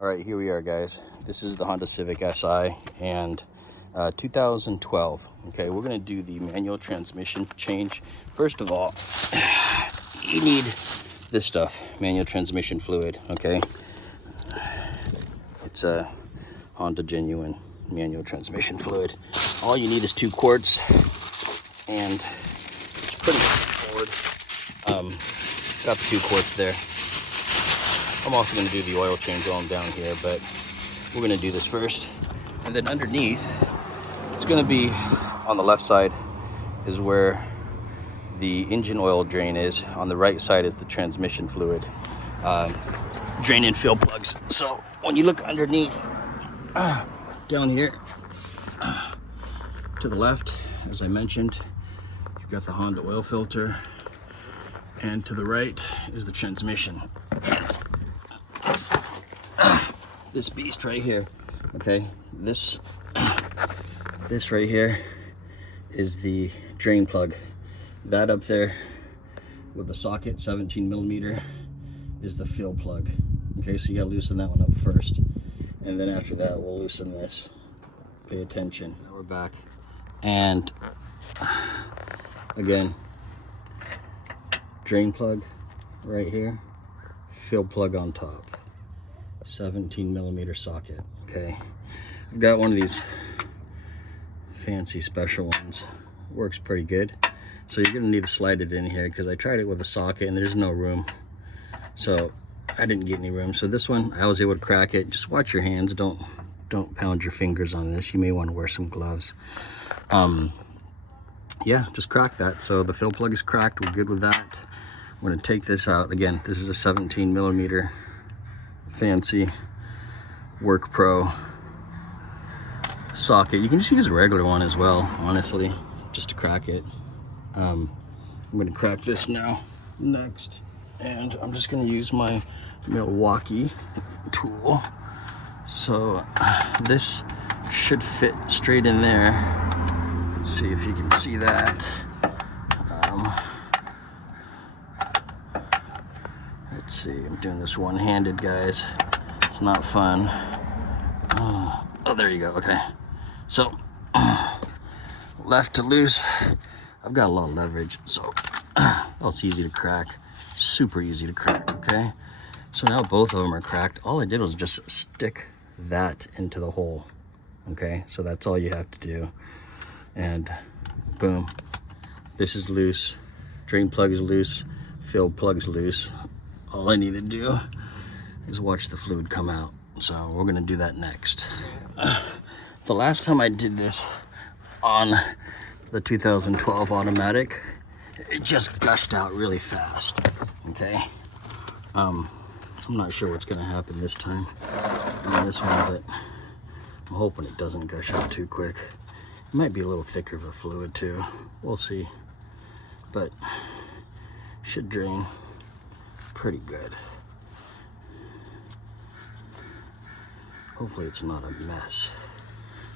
All right, here we are, guys. This is the Honda Civic SI and 2012. Okay, we're gonna do the manual transmission change. First of all, you need this stuff, manual transmission fluid. Okay, it's a Honda genuine manual transmission fluid. All you need is 2 quarts, and it's pretty straightforward. Got the 2 quarts there. I'm also going to do the oil change while I'm down here, but we're going to do this first. And then underneath, it's going to be on the left side is where the engine oil drain is. On the right side is the transmission fluid drain and fill plugs. So when you look underneath, down here, to the left, as I mentioned, you've got the Honda oil filter, and to the right is the transmission. This beast right here, okay, this right here is the drain plug. That up there with the socket, 17 millimeter, is the fill plug. Okay, so you gotta loosen that one up first, and then after that we'll loosen this. Pay attention. Now we're back, and again, drain plug right here, fill plug on top, 17 millimeter socket. Okay, I've got one of these fancy special ones. Works pretty good. So you're gonna need to slide it in here because I tried it with a socket and there's no room. So I didn't get any room. So this one I was able to crack it. Just watch your hands. Don't pound your fingers on this. You may want to wear some gloves. Yeah, just crack that. So the fill plug is cracked. We're good with that. I'm gonna take this out. Again, this is a 17 millimeter fancy Work Pro socket. You can just use a regular one as well, honestly, just to crack it. I'm gonna crack this now next, and I'm just gonna use my Milwaukee tool. So this should fit straight in there. Let's see if you can see that. Let's see, I'm doing this one-handed, guys. It's not fun. Oh, there you go, okay. So, left to loose. I've got a lot of leverage, so it's easy to crack. Super easy to crack, okay? So now both of them are cracked. All I did was just stick that into the hole, okay? So that's all you have to do. And boom, this is loose. Drain plug is loose. Fill plug's loose. All I need to do is watch the fluid come out. So we're gonna do that next. The last time I did this on the 2012 automatic, it just gushed out really fast, okay? I'm not sure what's gonna happen this time on this one, but I'm hoping it doesn't gush out too quick. It might be a little thicker of a fluid too. We'll see, but should drain pretty good. Hopefully it's not a mess.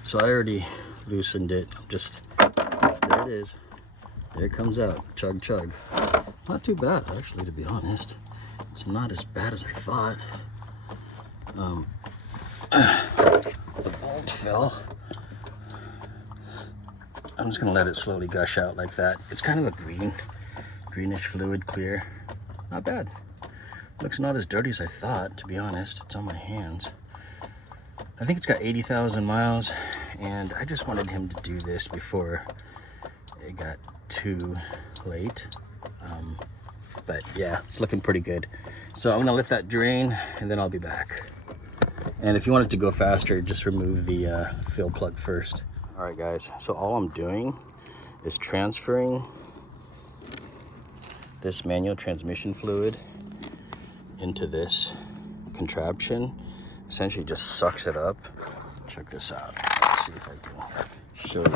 So I already loosened it. There it is. There it comes out. Chug, chug. Not too bad, actually, to be honest. It's not as bad as I thought. The bolt fell. I'm just gonna let it slowly gush out like that. It's kind of a greenish fluid, clear. Not bad. Looks not as dirty as I thought, to be honest. It's on my hands. I think it's got 80,000 miles, and I just wanted him to do this before it got too late. But yeah, it's looking pretty good. So I'm gonna let that drain, and then I'll be back. And if you want it to go faster, just remove the fill plug first. All right, guys, so all I'm doing is transferring this manual transmission fluid into this contraption. Essentially just sucks it up. Check this out. Let's see if I can show you.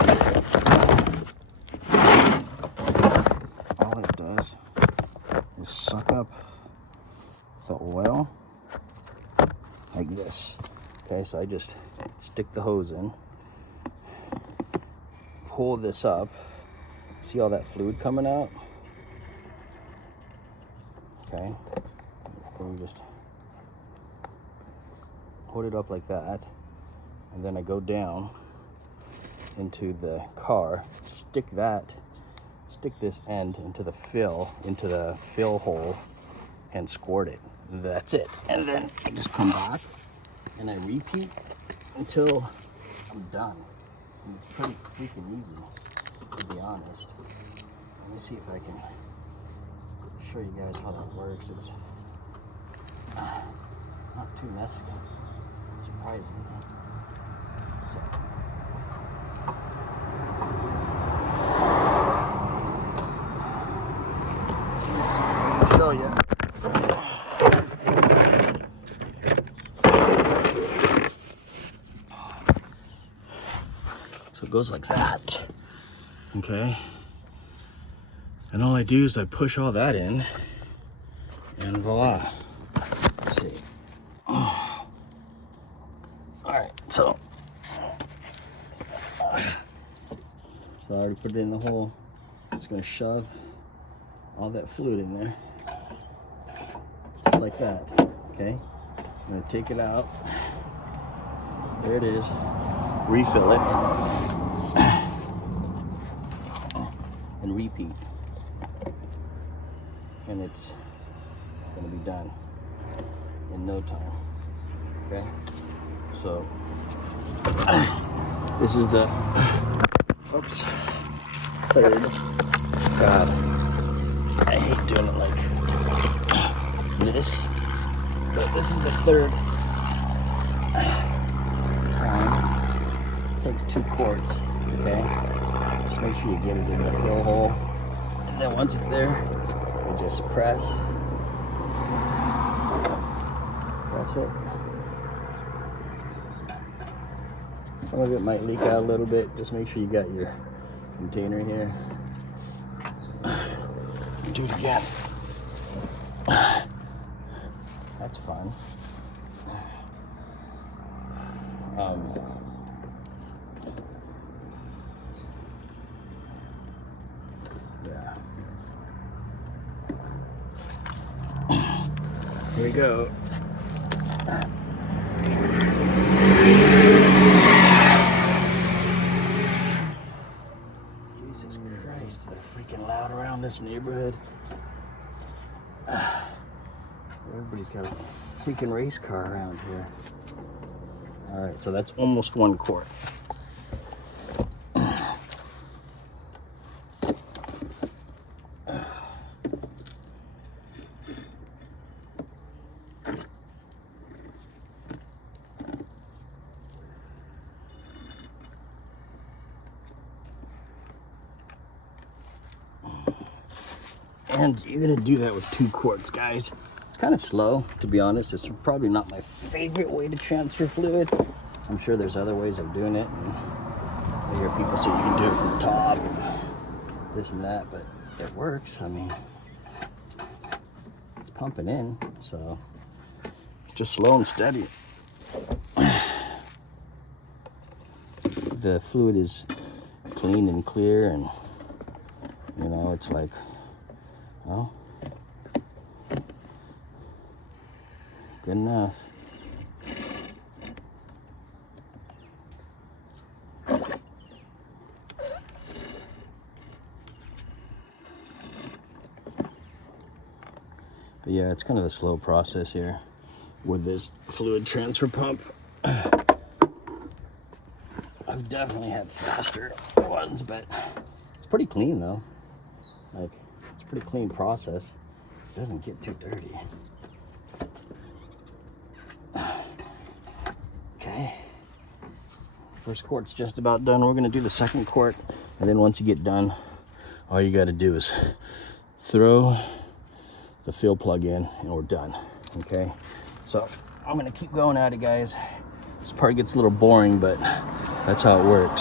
All it does is suck up the oil like this. Okay, so I just stick the hose in, pull this up. See all that fluid coming out? Okay. And just hold it up like that, and then I go down into the car, stick this end into the fill hole, and squirt it. That's it. And then I just come back and I repeat until I'm done. And it's pretty freaking easy, to be honest. Let me see if I can show you guys how that works. It's not too messy, surprisingly. So, let's see if I can show you. So it goes like that, okay? And all I do is I push all that in, and voila. Let's see. All right, so I already put it in the hole. It's gonna shove all that fluid in there, just like that, okay? I'm gonna take it out. There it is. Refill it. And repeat. And it's gonna be done in no time, okay? So, this is the, oops, third. God, I hate doing it like this, but this is the third time. Takes 2 quarts, okay? Just make sure you get it in the fill hole, and then once it's there, you just press it. Some of it might leak out a little bit. Just make sure you got your container here. Do it again. That's fun. Yeah. Here we go. Jesus Christ, they're freaking loud around this neighborhood. Everybody's got a freaking race car around here. All right, so that's almost 1 quart. And you're gonna do that with 2 quarts, guys. It's kind of slow, to be honest. It's probably not my favorite way to transfer fluid. I'm sure there's other ways of doing it. And I hear people say you can do it from the top and this and that, but it works. I mean, it's pumping in, so just slow and steady. The fluid is clean and clear, and you know, it's like, well, good enough. But yeah, it's kind of a slow process here with this fluid transfer pump. I've definitely had faster ones, but it's pretty clean though. Like, it's a pretty clean process. It doesn't get too dirty. Okay. First quart's just about done. We're gonna do the second quart, and then once you get done, all you gotta do is throw the fill plug in and we're done. Okay, so I'm gonna keep going at it, guys. This part gets a little boring, but that's how it works.